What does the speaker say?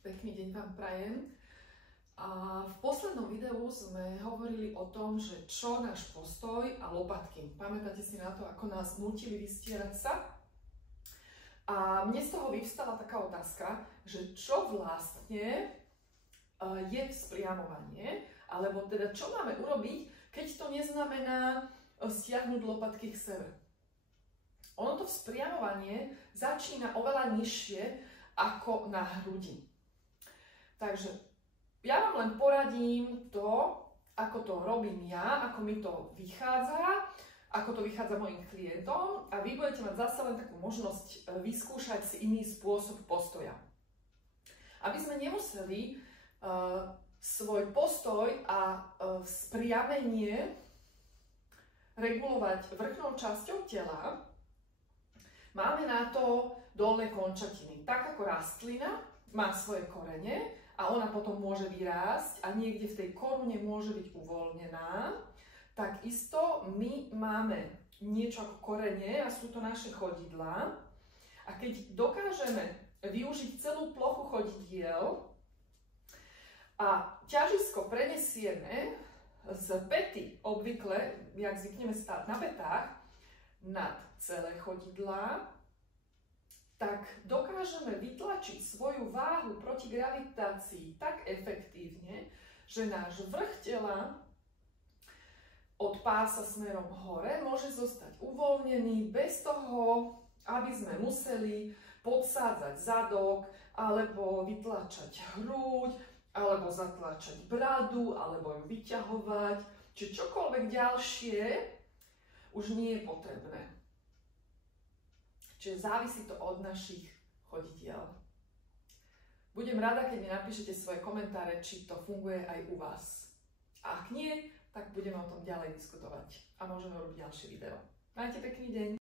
Pekný deň vám prajem. A v poslednom videu sme hovorili o tom, že čo náš postoj a lopatky. Pamätáte si na to, ako nás nútili vystierať sa? A mne z toho vyvstala taká otázka, že čo vlastne je vzpriamovanie, alebo teda čo máme urobiť, keď to neznamená stiahnuť lopatky k sebe. Ono to vzpriamovanie začína oveľa nižšie ako na hrudi. Takže ja vám len poradím to, ako to robím ja, ako mi to vychádza, ako to vychádza mojim klientom a vy budete mať zase len takú možnosť vyskúšať si iný spôsob postoja. Aby sme nemuseli svoj postoj a spriamenie regulovať vrchnou časťou tela, máme na to dolné končatiny. Tak ako rastlina má svoje korene a ona potom môže vyrásť a niekde v tej korune môže byť uvoľnená, takisto my máme niečo ako korene a sú to naše chodidlá. A keď dokážeme využiť celú plochu chodidiel a ťažisko prenesieme z päty, obvykle, jak zvykneme stáť na pätách, nad celé chodidlá, tak dokážeme vytlačiť svoju váhu proti gravitácii tak efektívne, že náš vrch tela od pása smerom hore môže zostať uvoľnený bez toho, aby sme museli podsádzať zadok, alebo vytlačať hruď, alebo zatlačať bradu, alebo ju vyťahovať, či čokoľvek ďalšie už nie je potrebné. Čiže závisí to od našich chodidiel. Budem rada, keď mi napíšete svoje komentáre, či to funguje aj u vás. A ak nie, tak budeme o tom ďalej diskutovať a môžeme robiť ďalšie video. Majte pekný deň.